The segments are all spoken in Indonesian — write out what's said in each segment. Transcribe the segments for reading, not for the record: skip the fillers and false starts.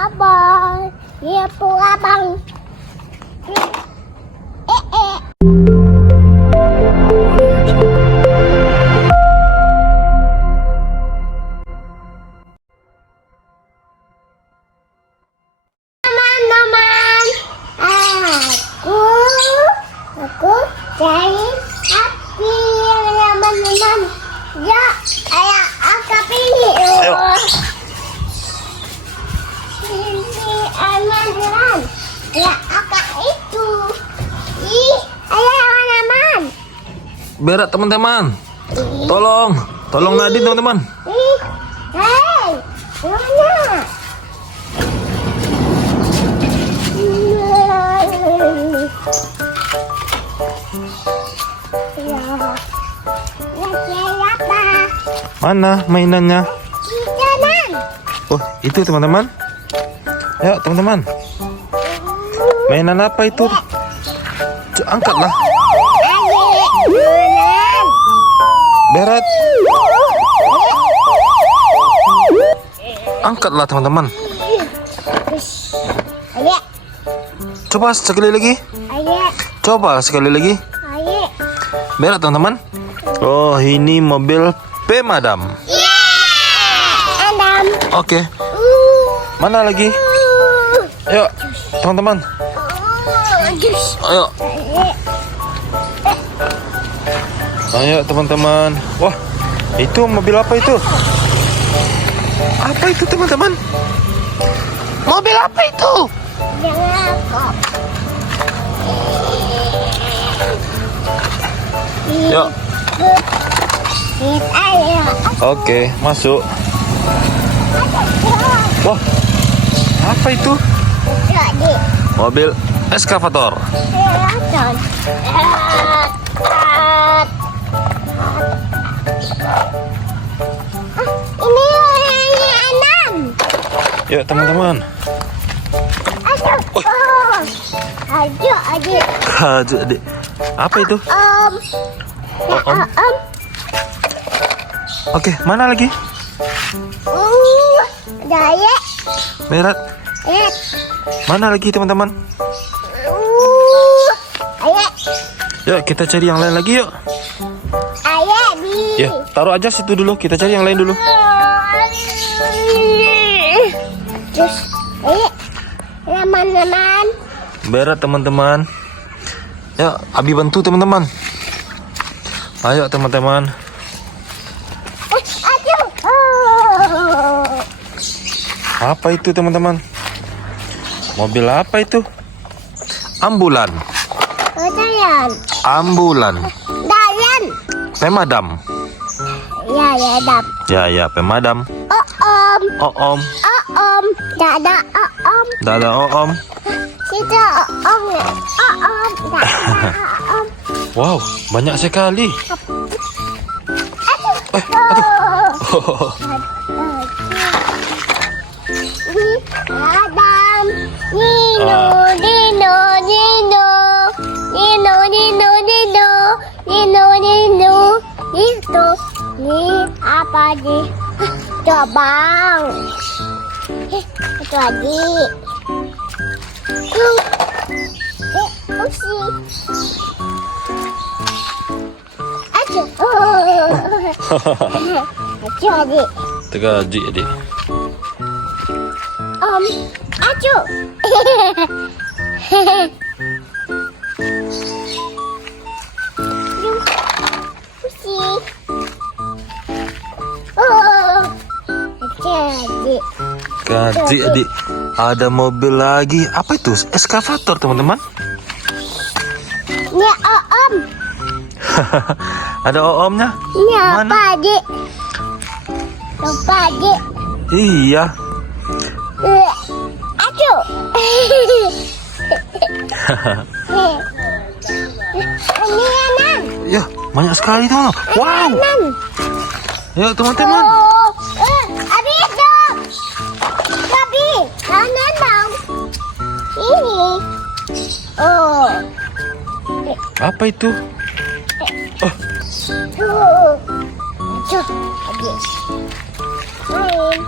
Abang, dia pun abang. Teman-teman, aku cari api, teman-teman. Ya, ayah angkat ini. Ayo. Ini teman-teman. Ya, angkat itu. Ih, ayah teman-teman. Berat teman-teman. Tolong Nadine teman-teman. Ih, hei, mana? Mana mainannya? Jalan. Oh, itu teman-teman. Ya teman-teman. Mainan apa itu? Angkatlah. Berat. Angkatlah teman-teman. Ayo, Coba sekali lagi. ayo, Coba sekali lagi. ayo. Berat teman-teman. Oh, ini mobil pemadam. Adam. Oke. Mana lagi? Ayo teman-teman. Ayo. Ayo teman-teman. Wah, itu mobil apa itu? Apa itu teman-teman? Mobil apa itu? Jangan kok. Yuk. Ayo. Oke, masuk. Wah, apa itu? Jadi, Mobil eskavator. silakan. Ini orangnya enam. Yuk teman-teman. Aduh. Aduh, adik. Adik. Apa itu? Om. Om. Oke, mana lagi? Daya. Berat. Mana lagi teman-teman? Ayo. Yuk kita cari yang lain lagi yuk. Ayo, Bi. Ya, taruh aja situ dulu. Kita cari yang lain dulu. Terus, ayo. Teman-teman. Berat teman-teman. Ya, Abi bantu teman-teman. Ayo teman-teman. Aduh. Apa itu teman-teman? Mobil apa itu? Ambulan. Dayan. Ambulan. Dayan. Pemadam. Ya, dap. Ya, pemadam. Om. Om. Om. Dada om. Dada om. Situ om. Om. Dada om. Wow, banyak sekali. Aduh. Adam. Nino, Nino, Nino. Nino, Nino, Nino. Nino, Nino. Itu. Ini apa di? Cabang. Itu adik. Usi. Aduh. Aduh adik. Tergaji adik. Aduh. Usi. Adik. Gaji adik. Ada mobil lagi. Apa itu? Eskavator teman-teman. Ini om. Ada oomnya? Ini Mana? apa adik? Apa adik? Iya. Aduh. Ini enam. Ya, banyak sekali teman. Wow. Enam. Ya teman-teman. Abi itu. Abi, kanan bang. Ini. Oh. Apa itu? Oh, Aduh. Abi. Main.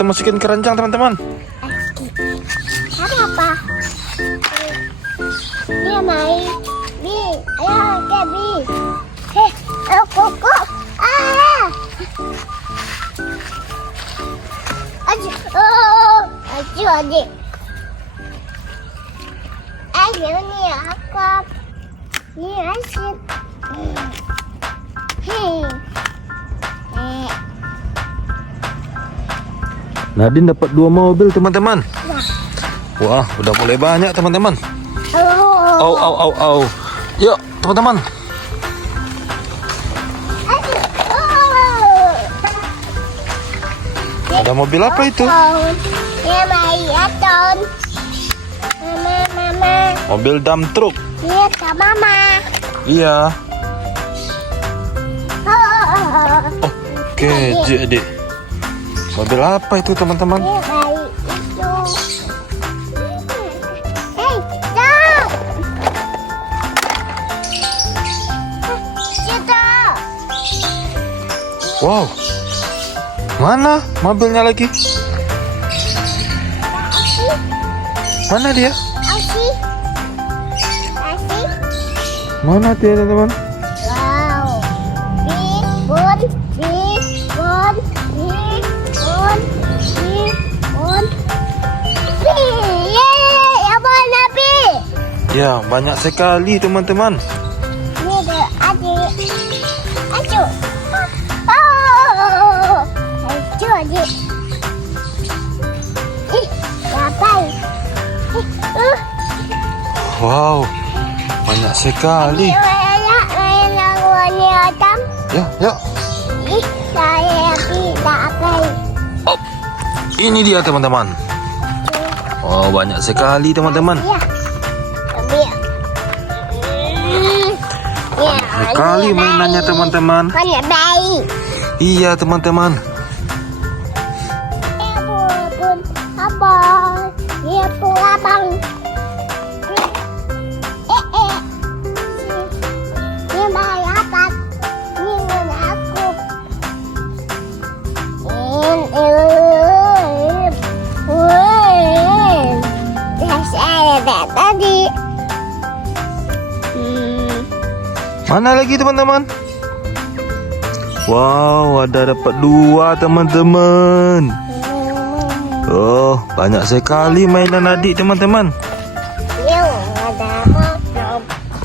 kita masukin keranjang teman-teman. Apa? Dia main. Bi, ayo ke Bi. Koko. Aduh. Ayo nih aku. Ini asyik. Nadine dapat 2 mobil teman-teman. Wah, udah mulai banyak teman-teman. Au. Yuk teman-teman. Ada mobil apa itu? Ya, Ton. Mama. Mobil dump truck. Iya, Kak Mama. Iya. Oke, jadi mobil apa itu teman-teman? Iya, bayi itu. Hei, stop. Stop. Wow. Mana mobilnya lagi? Mana dia? Asik. Mana dia teman-teman? Wow. Bun. Yeay, apa Nabi? Ya, banyak sekali teman-teman. Ini ada adik. Aduh. Oh. Aduh, adik. Ih, ngapain? Wow, banyak sekali. Main lawan Adam. Ya, yuk. Ih, saya tidak akan. Oh, ini dia teman-teman. Oh, banyak sekali teman-teman. Ya. Ambil. Ya, Sekali mainannya teman-teman. banyak bayi. Iya teman-teman. Pun abang. Ya pun abang. Ini bayi apa? Ini mana aku? Saya tadi. Mana lagi teman-teman? Wow, ada dapat 2 teman-teman. Oh, banyak sekali mainan adik teman-teman.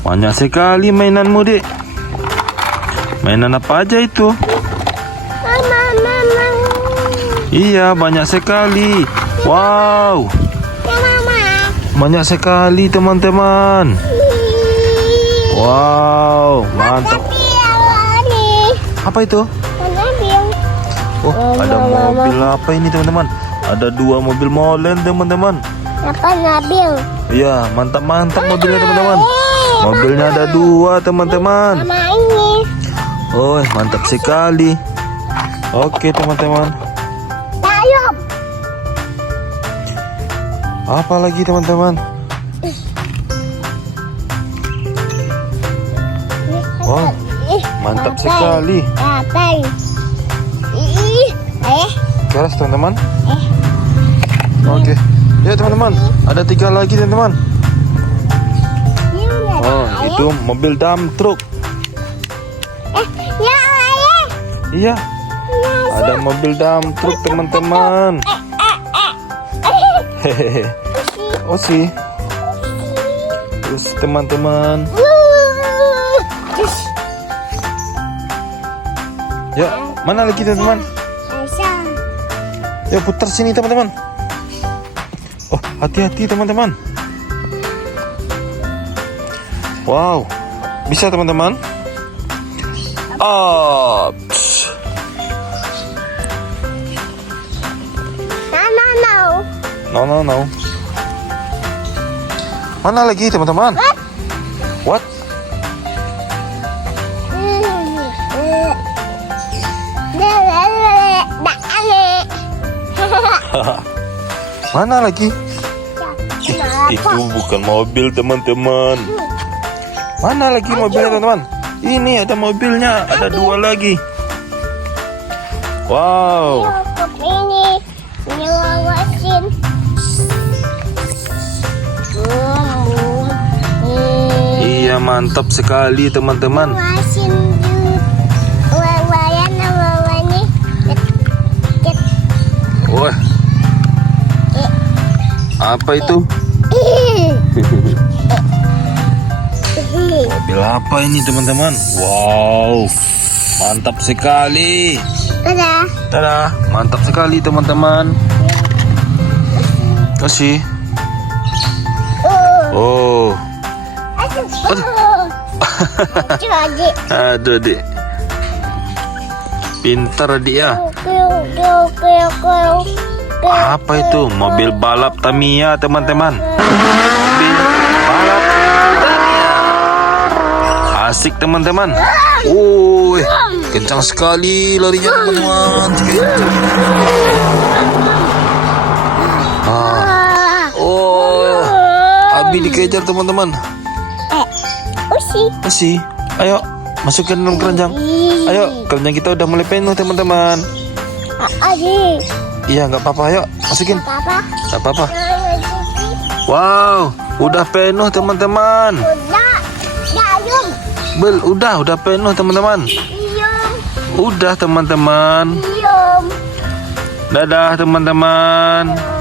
Banyak sekali mainanmu, Dik. Mainan apa aja itu? Mama. Iya, banyak sekali. Wow, Ya mama. banyak sekali teman-teman. Wow, mantap. Tapi ini. Apa itu? Nabil. Oh, ada mobil apa ini teman-teman? Ada 2 mobil molen teman-teman. Apa Nabil? Iya, mantap-mantap mobilnya teman-teman. Mobilnya ada 2 teman-teman. Mama ini. Oh, mantap sekali. Oke teman-teman. Tayop. Apa lagi teman-teman? Wow, mantap sekali. Apa? Keras teman-teman. Oke. Ya teman-teman, ada 3 lagi teman-teman. Oh, itu mobil dump truck. Ya ayah. Iya, ada mobil dump truck teman-teman. Hehehe. Oh sih. Terus teman-teman. Ya, mana lagi teman-teman? Ya, putar sini teman-teman. Oh, hati-hati teman-teman. Wow, bisa teman-teman. Ups. No. Mana lagi teman-teman? What? Mana lagi? Itu bukan mobil teman-teman. Mana lagi mobilnya teman-teman? Ini ada mobilnya, ada 2 lagi. Wow. Ini Nyawasin. Iya, mantap sekali teman-teman. Nyawasin wawayan wawani. Wah, apa itu? Mobil apa ini teman-teman? Wow, mantap sekali. Dadah. Tada, mantap sekali teman-teman. Kasih. Oh, Adik. aduh adik. Pintar adik ya. Apa itu? Mobil balap Tamiya teman-teman. Mobil balap Tamiya. Asik teman-teman. Kencang sekali larinya teman-teman. Abi dikejar teman-teman. Masih. Ayo, masukkan dalam keranjang. Ayo, keranjang kita udah mulai penuh teman-teman. Adik. Iya, nggak apa-apa. Ayo, masukin. Apa? Nggak apa-apa. Wow, udah penuh teman-teman. Udah penuh teman-teman. Udah teman-teman. Dadah teman-teman.